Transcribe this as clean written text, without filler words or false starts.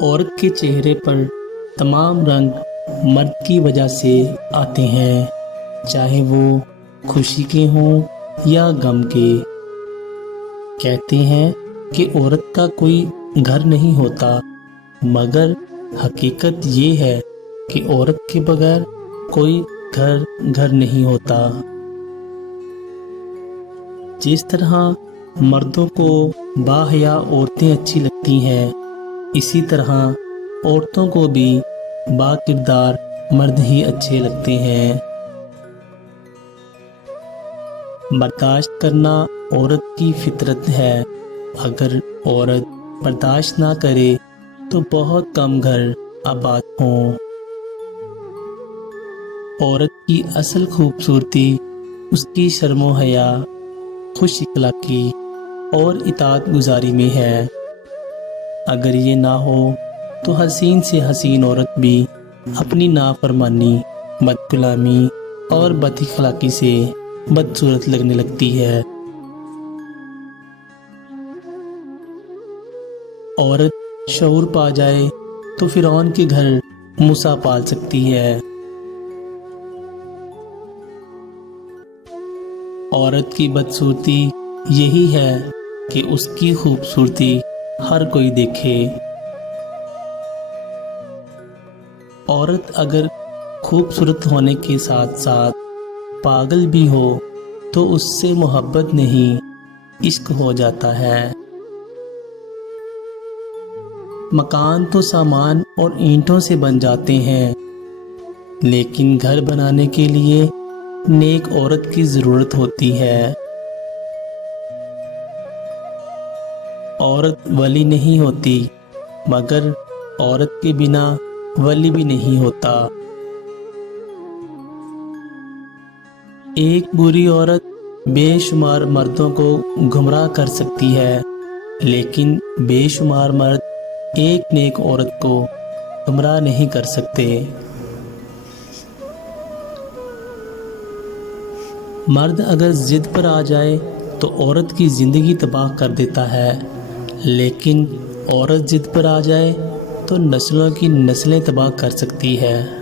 عورت کے چہرے پر تمام رنگ مرد کی وجہ سے آتے ہیں، چاہے وہ خوشی کے ہوں یا غم کے۔ کہتے ہیں کہ عورت کا کوئی گھر نہیں ہوتا، مگر حقیقت یہ ہے کہ عورت کے بغیر کوئی گھر نہیں ہوتا۔ جس طرح مردوں کو باحیا عورتیں اچھی لگتی ہیں، اسی طرح عورتوں کو بھی با کردار مرد ہی اچھے لگتے ہیں۔ برداشت کرنا عورت کی فطرت ہے، اگر عورت برداشت نہ کرے تو بہت کم گھر آباد ہوں۔ عورت کی اصل خوبصورتی اس کی شرم و حیا، خوش اخلاقی اور اطاعت گزاری میں ہے۔ اگر یہ نہ ہو تو حسین سے حسین عورت بھی اپنی نافرمانی، بد کلامی اور بد اخلاقی سے بدصورت لگنے لگتی ہے۔ عورت شعور پا جائے تو فرعون کے گھر موسیٰ پال سکتی ہے۔ عورت کی بدصورتی یہی ہے کہ اس کی خوبصورتی ہر کوئی دیکھے۔ عورت اگر خوبصورت ہونے کے ساتھ ساتھ پاگل بھی ہو تو اس سے محبت نہیں، عشق ہو جاتا ہے۔ مکان تو سامان اور اینٹوں سے بن جاتے ہیں، لیکن گھر بنانے کے لیے نیک عورت کی ضرورت ہوتی ہے۔ عورت ولی نہیں ہوتی، مگر عورت کے بنا ولی بھی نہیں ہوتا۔ ایک بری عورت بے شمار مردوں کو گمراہ کر سکتی ہے، لیکن بے شمار مرد ایک نیک عورت کو گمراہ نہیں کر سکتے۔ مرد اگر ضد پر آ جائے تو عورت کی زندگی تباہ کر دیتا ہے، لیکن عورت ضد پر آ جائے تو نسلوں کی نسلیں تباہ کر سکتی ہے۔